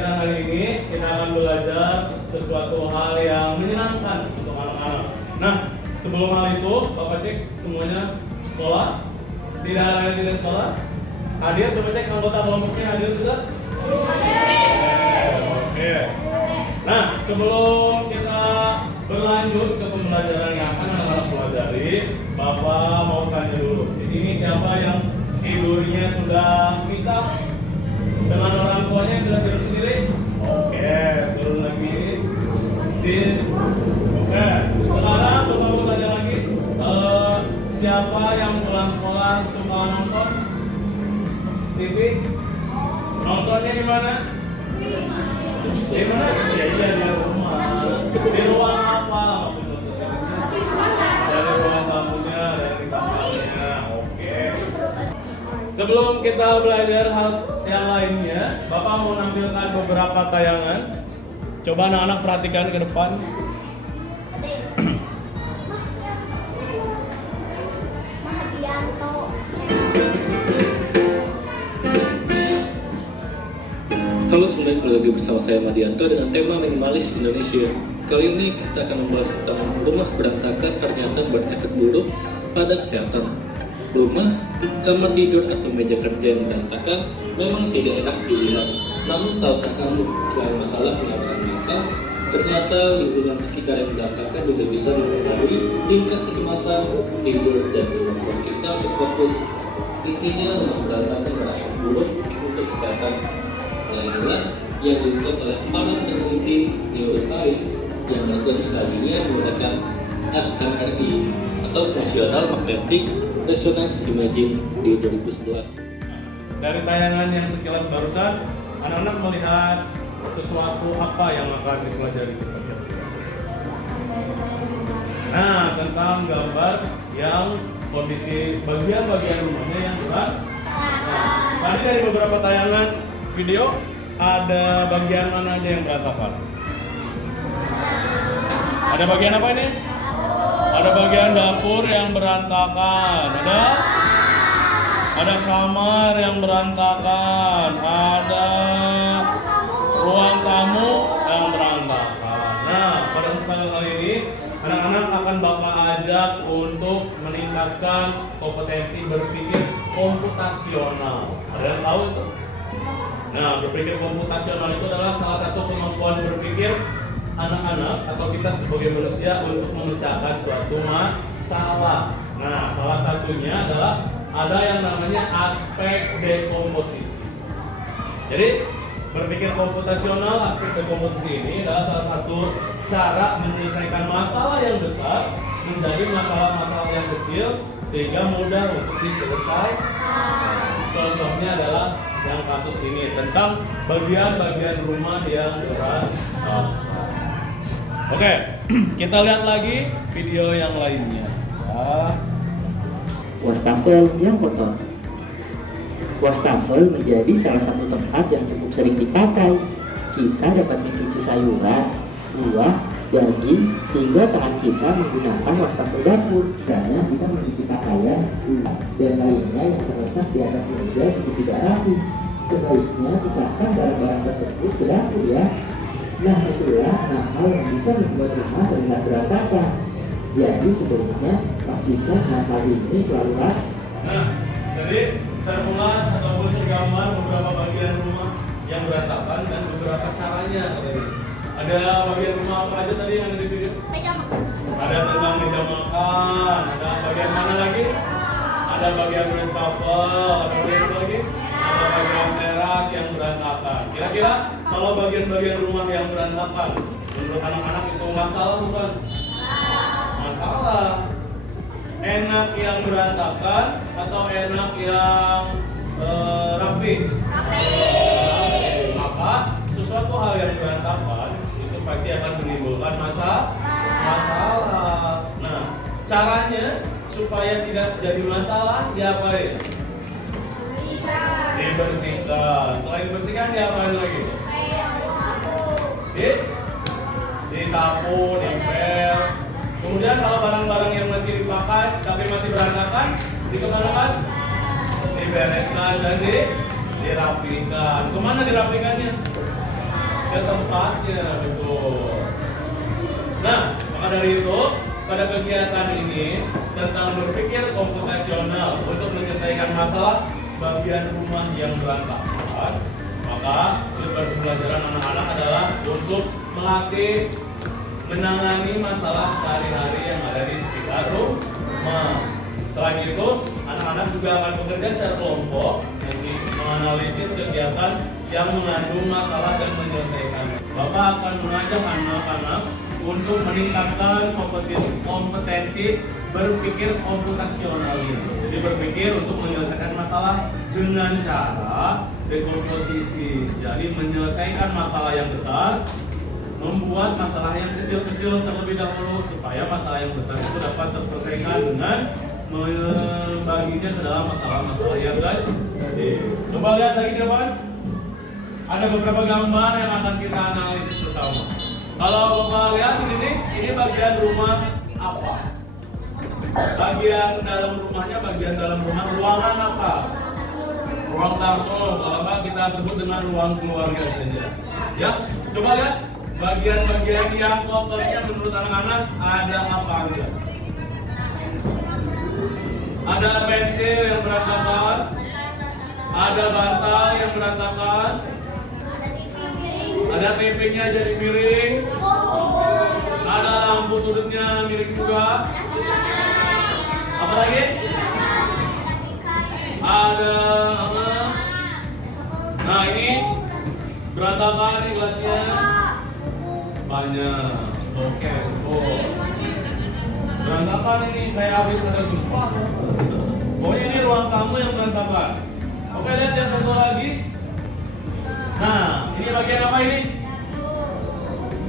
pelajaran hari ini kita akan belajar sesuatu hal yang menyenangkan untuk anak-anak. Nah, sebelum hal itu, Bapak cek semuanya sekolah. Tidak ada yang tidak sekolah. Hadir, coba cek anggota kelompoknya hadir sudah? Oke. Nah, sebelum kita berlanjut ke pembelajaran yang akan anak-anak pelajari, Bapak mau tanya dulu. Di sini siapa yang tidurnya sudah bisa? Dengan orang tuanya yang sudah tidur sendiri? Oke, turun lagi. Oke, sekarang Bapak mau tanya lagi. Siapa yang pulang sekolah suka nonton TV? Nontonnya di mana? Di mana? Ya iya di rumah. Di ruang apa? Maksudnya dari ruang tamunya, dari kamarnya. Oke. Sebelum kita belajar hal yang lainnya, Bapak mau menampilkan beberapa tayangan. Coba anak-anak perhatikan ke depan. Halo semuanya, kembali lagi bersama saya Madianto dengan tema minimalis Indonesia. Kali ini kita akan membahas tentang rumah berantakan ternyata berefek buruk pada kesehatan. Rumah, kamar tidur atau meja kerja yang berantakan memang tidak enak dilihat. Namun tahukah kamu, selain masalah penyakit mata, ternyata lingkungan sekitar yang berantakan juga bisa mempengaruhi tingkat kecemasan, tidur, dan kemampuan kita berfokus. Intinya rumah berantakan berefek buruk untuk kesehatan. Hal inilah yang diungkap oleh para peneliti neuroscience yang melakukan studinya menggunakan fMRI atau Functional Magnetic Resonance Imaging di 2011. Dari tayangan yang sekilas barusan, anak-anak melihat sesuatu apa yang akan dipelajari kita. Nah, tentang gambar yang kondisi bagian-bagian rumahnya yang berat. Nah, tadi dari beberapa tayangan video, ada bagian mana aja yang berantakan? Ada bagian apa ini? Ada bagian dapur yang berantakan. Ada kamar yang berantakan. Ada ruang tamu yang berantakan. Nah, pada kesempatan kali ini, anak-anak akan Bapak ajak untuk meningkatkan kompetensi berpikir komputasional. Ada yang tahu itu? Nah, berpikir komputasional itu adalah salah satu kemampuan berpikir anak-anak atau kita sebagai manusia untuk memecahkan suatu masalah. Nah, salah satunya adalah ada yang namanya aspek dekomposisi. Jadi, berpikir komputasional, aspek dekomposisi ini adalah salah satu cara menyelesaikan masalah yang besar menjadi masalah-masalah yang kecil sehingga mudah untuk diselesaikan. Contohnya adalah yang kasus ini tentang bagian-bagian rumah yang berantakan. Oke, kita lihat lagi video yang lainnya. Ya. Wastafel yang kotor. Wastafel menjadi salah satu tempat yang cukup sering dipakai. Kita dapat mencuci sayuran, buah, daging, hingga tangan kita menggunakan wastafel dapur. Karena kita mencuci pakaian, buah, dan lainnya yang terletak di atas meja cukup tidak rapi. Sebaiknya pisahkan barang-barang tersebut ke dapur ya. Nah, itulah 6 hal yang bisa membuat rumah terlihat berantakan. Jadi sebelumnya pastikan hal ini selalu rapi. Nah, jadi termulas ataupun tergambar beberapa bagian rumah yang berantakan dan beberapa caranya. Ada bagian rumah apa aja tadi yang ada di video? Meja makan. Ada tentang meja makan. Ada bagian mana lagi? Ada bagian wastafel. Ada bagian apa lagi? Ada bagian teras yang berantakan. Kira-kira kalau bagian-bagian rumah yang berantakan, menurut anak-anak itu masalah bukan? Masalah. Enak yang berantakan atau enak yang rapi? Rapi. Maka sesuatu hal yang berantakan itu pasti akan menimbulkan masalah. Nah, caranya supaya tidak jadi masalah diapain? Dibersihkan. Selain bersihkan diapain lagi? Disapu, dipel. Kemudian kalau barang-barang yang masih dipakai tapi masih berantakan, dikemanakan? Dibereskan dan dirapikan. Kemana dirapikannya? ke tempatnya, betul. Nah, maka dari itu pada kegiatan ini tentang berpikir komputasional untuk menyelesaikan masalah bagian rumah yang berantakan, maka tujuan pembelajaran anak-anak adalah untuk melatih menangani masalah sehari-hari yang ada di sekitar rumah. Selain itu, anak-anak juga akan bekerja secara kelompok untuk menganalisis kegiatan yang mengandung masalah dan menyelesaikannya. Bapak akan mengajak anak-anak untuk meningkatkan kompetensi berpikir komputasional ini. Jadi berpikir untuk menyelesaikan masalah dengan cara dekomposisi. Jadi menyelesaikan masalah yang besar, membuat masalah yang kecil-kecil terlebih dahulu supaya masalah yang besar itu dapat terselesaikan dengan membaginya ke dalam masalah-masalah yang kecil. Coba lihat lagi ke depan. Ada beberapa gambar yang akan kita analisis bersama. Kalau Bapak lihat di sini, ini bagian rumah apa? Bagian dalam rumahnya, bagian dalam rumah ruangan apa? Ruang tamu. Kalau enggak kita sebut dengan ruang keluarga saja. Ya, coba lihat bagian-bagian yang kotornya menurut anak-anak ada apa aja? Ada pensil yang berantakan, ada bantal yang berantakan, ada TV-nya jadi miring, ada lampu sudutnya miring juga. Apa lagi? Ada nah ini berantakan nih gelasnya. Banyak. Oke, betul. Berantakan ini kayak habis ada gempa. Pokoknya ini ruang tamu yang berantakan. Oke, lihat yang satu lagi. Nah, ini bagian apa ini?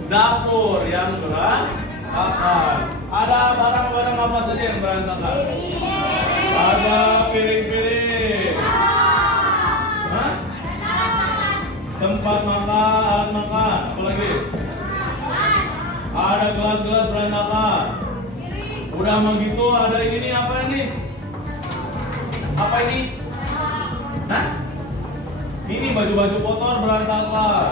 Dapur yang berantakan. Ada barang-barang apa saja yang berantakan? Ada piring-piring. Hah? Tempat makan, alat makan. Apa lagi? Ada gelas-gelas berantakan. Udah begitu ada ini apa ini? Apa ini? Hah? Ini baju-baju kotor berantakan.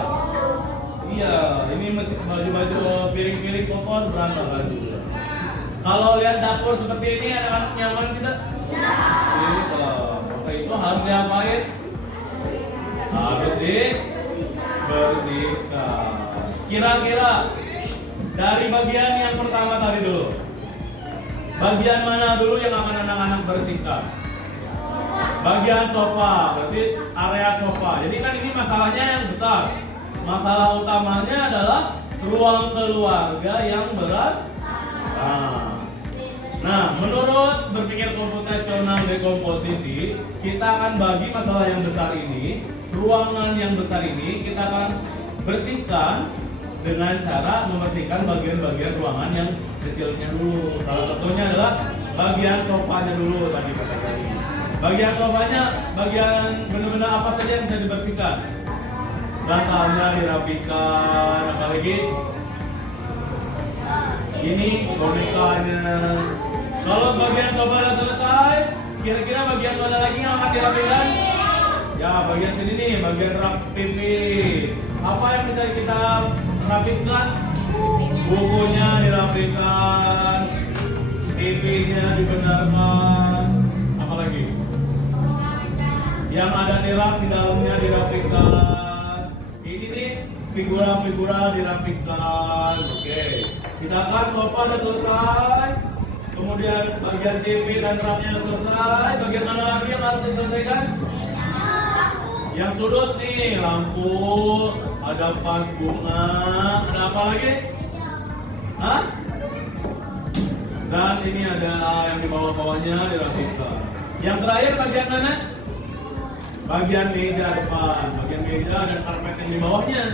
Iya, ini baju-baju piring-piring kotor berantakan juga. Kalau lihat dapur seperti ini, anak-anak nyaman tidak? Tidak. Maka itu harus diapain? Harus dibersihkan. Kira-kira dari bagian yang pertama tadi dulu, bagian mana dulu yang akan anak-anak bersihkan? Bagian sofa, berarti area sofa. Jadi kan ini masalahnya yang besar. Masalah utamanya adalah ruang keluarga yang berat. Nah, menurut berpikir komputasional dekomposisi, kita akan bagi masalah yang besar ini, ruangan yang besar ini kita akan bersihkan dengan cara membersihkan bagian-bagian ruangan yang kecilnya dulu. Salah satunya adalah bagian sofanya dulu tadi kata-kata. Bagian sofanya, bagian benar-benar apa saja yang bisa dibersihkan? Bantalnya dirapikan, apa lagi? Ini bonekanya. Kalau bagian sofa sudah selesai, kira-kira bagian mana lagi yang akan dirapikan? Ya, bagian sini nih, bagian rak TV. Apa yang bisa kita rapikan? Bukunya dirapikan, TV-nya dibenarkan. Apa lagi? Yang ada di rak di dalamnya dirapikan. Ini nih figura-figura dirapikan. Oke. Misalkan sofa udah selesai, kemudian bagian TV dan raknya selesai, bagian mana lagi yang harus diselesaikan? Yang sudut nih, lampu, ada vas bunga, ada apa lagi? Hah? Dan ini ada yang di bawah-bawahnya dirapikan. Yang terakhir bagian mana? Bagian meja depan, bagian meja dan karpet yang di bawahnya.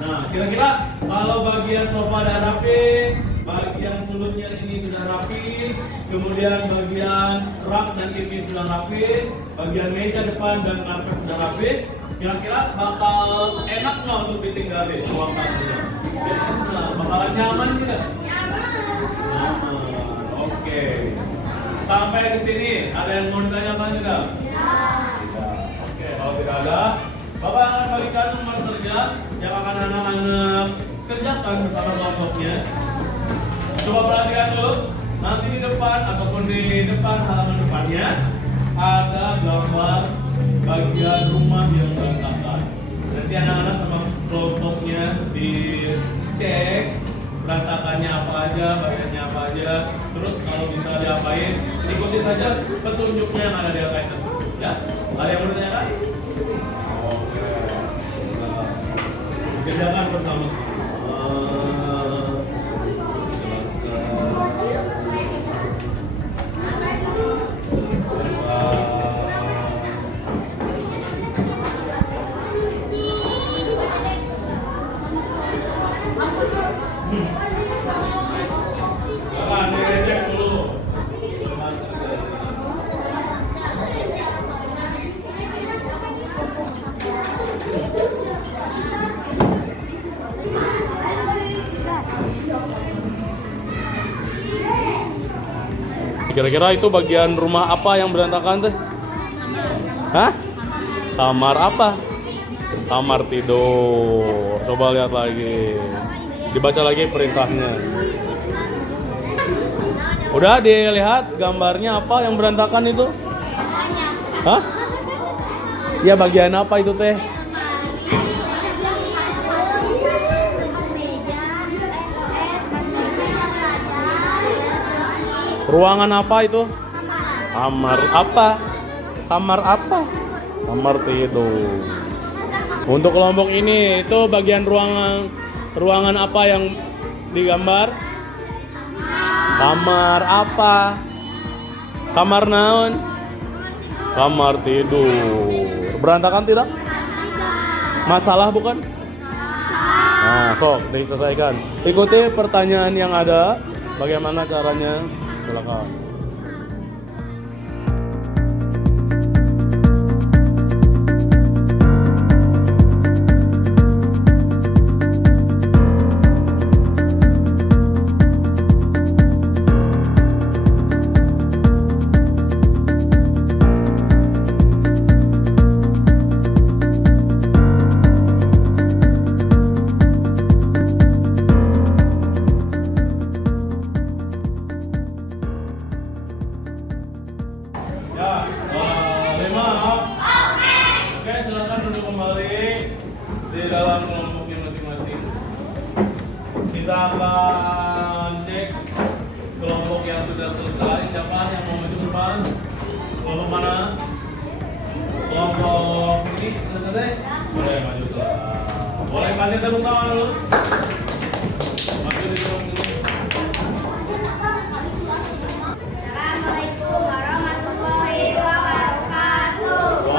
Nah, kira-kira kalau bagian sofa udah rapi, bagian sudutnya ini sudah rapi, kemudian bagian rak dan TV sudah rapi, bagian meja depan dan karpet sudah rapi, kira-kira bakal enak nggak untuk ditinggalin ruangan juga? Nah, bakalan nyaman tidak? Nyaman. Oke. Sampai di sini ada yang mau ditanyakan tidak? Tidak. Oke, kalau tidak ada, Bapak akan berikan nomor kerja yang akan anak-anak kerjakan bersama kelompoknya. Coba perhatikan dulu, nanti di depan ataupun di depan halaman depannya ada gambar bagian rumah yang berantakan. Nanti anak-anak sama kelompoknya dicek berantakannya apa aja, bagiannya apa aja. Terus kalau bisa diapain, ikuti saja petunjuknya yang ada di atas tersebut. Ya, ada yang mau ditanyakan? Oke. Kerjakan bersama-sama. Kira-kira itu bagian rumah apa yang berantakan tuh? Hah? Kamar apa? Kamar tidur. Coba lihat lagi. Dibaca lagi perintahnya. Udah dilihat gambarnya apa yang berantakan itu? Hah? Ya bagian apa itu teh? Ruangan apa itu? Kamar apa? Kamar apa? Kamar tidur. Untuk kelompok ini itu bagian ruangan apa yang digambar? Kamar apa? Kamar naon? Kamar tidur. Berantakan tidak? Masalah bukan? Nah, sok diselesaikan. Ikuti pertanyaan yang ada. Bagaimana caranya? Silakan. Oke, silakan duduk kembali di dalam kelompoknya masing-masing. Kita akan cek kelompok yang sudah selesai. Siapa yang mau maju ke depan? Kelompok mana? Kelompok ini sudah selesai? Boleh maju selesai. Boleh kasih tepuk tangan dulu. Maju di kelompok ini. Assalamualaikum warahmatullahi wabarakatuh.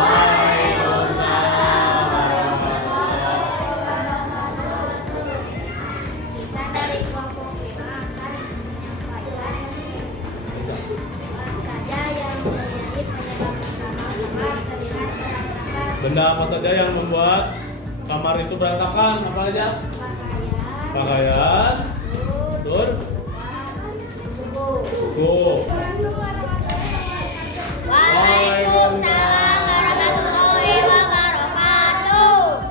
Kita dari kelompok 5 akan menyampaikan apa saja yang menjadi penyebab utama kamar terlihat berantakan. Benda apa saja yang membuat kamar itu berantakan? Apa aja? Pakaian, sur, suku. Waalaikumsalam warahmatullahi wabarakatuh.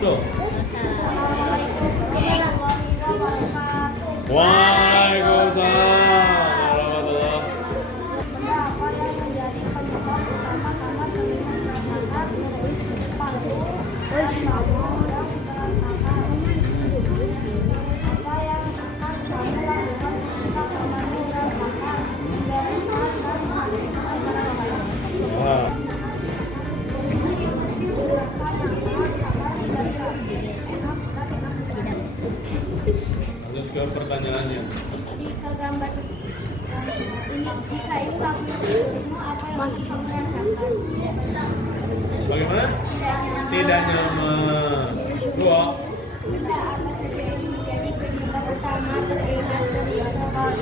Tuh. Assalamualaikum warahmatullahi wabarakatuh. Waalaikumsalam warahmatullahi. Benda apa yang menjadi penyebab utama kamar terlihat berantakan? Sepatu, sabun, berantakan. Apa yang akan kamu lakukan ketika kamarmu berantakan? Membereskan dan menghadirkan barang-barang. Wah. tidak nyaman. 2. Benda apa saja yang menjadi penyebab utama terjadinya kecelakaan?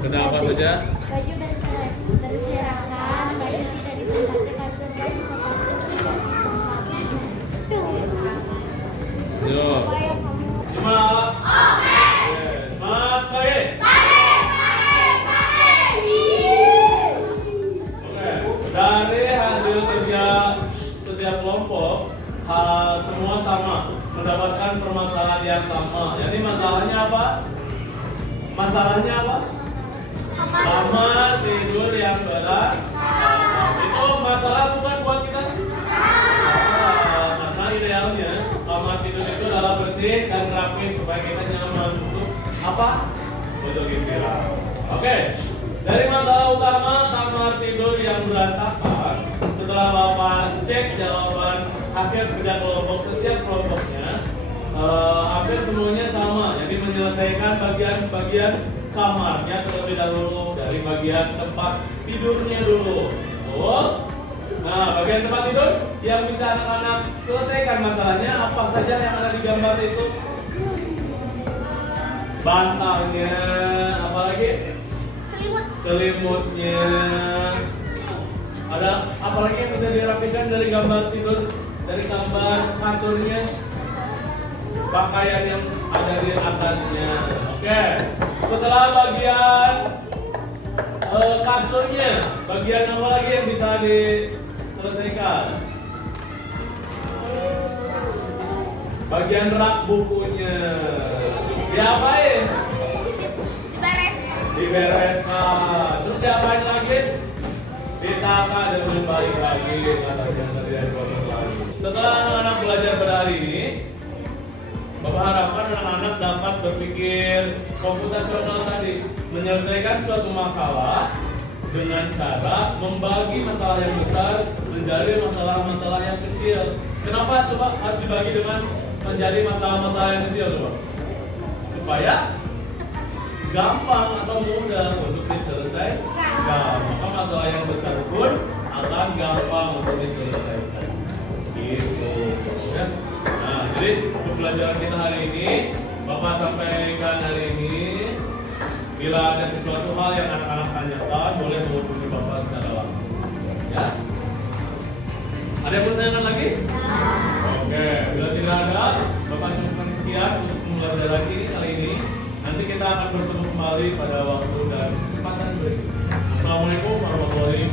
Benda apa saja? Baju berserakan, baju tidak ditempati, kasur dan Yo. apa yang kamu Semangat. Semangat kali. Oke. Dari hasil kerja setiap kelompok, semua sama mendapatkan permasalahan yang sama. Jadi masalahnya apa? Masalahnya apa? Kamar tidur yang berantakan. Itu masalah bukan buat kita. Karena idealnya kamar tidur itu adalah bersih dan rapi supaya kita nyaman untuk apa? Untuk istirahat. Oke. Dari masalah utama kamar tidur yang berantakan, setelah Bapak cek jawaban hasil kerja kelompok setiap kelompoknya, hampir semuanya sama. Jadi menyelesaikan bagian-bagian kamarnya terlebih dahulu, dari bagian tempat tidurnya dulu. Nah, bagian tempat tidur yang bisa anak-anak selesaikan masalahnya apa saja yang ada di gambar itu? Bantalnya, apalagi? Selimutnya. Ada apalagi yang bisa dirapikan dari gambar tidur, dari gambar kasurnya? Pakaian yang ada di atasnya. Oke. Setelah bagian kasurnya, bagian apa lagi yang bisa diselesaikan? Bagian rak bukunya. Diapain? Dibereskan. Terus diapain lagi? Ditata dengan baik lagi, katanya dari proses lagi. Setelah anak-anak belajar berhari ini, Bapak harapkan anak-anak dapat berpikir komputasional tadi, menyelesaikan suatu masalah dengan cara membagi masalah yang besar menjadi masalah-masalah yang kecil. Kenapa coba harus dibagi dengan menjadi masalah-masalah yang kecil coba? Supaya gampang atau mudah untuk diselesaikan. Maka masalah yang besar pun akan gampang untuk diselesaikan. Gitu. Ya. Nah, jadi pembelajaran kita hari ini, Bapak sampaikan hari ini, bila ada sesuatu hal yang anak-anak tanyakan, boleh menghubungi Bapak secara langsung. Ya. Ada yang pertanyaan lagi? Oke, bila tidak ada, Bapak cukupkan sekian untuk pembelajaran ini kali ini. Nanti kita akan bertemu kembali pada waktu dan kesempatan berikutnya. Assalamualaikum warahmatullahi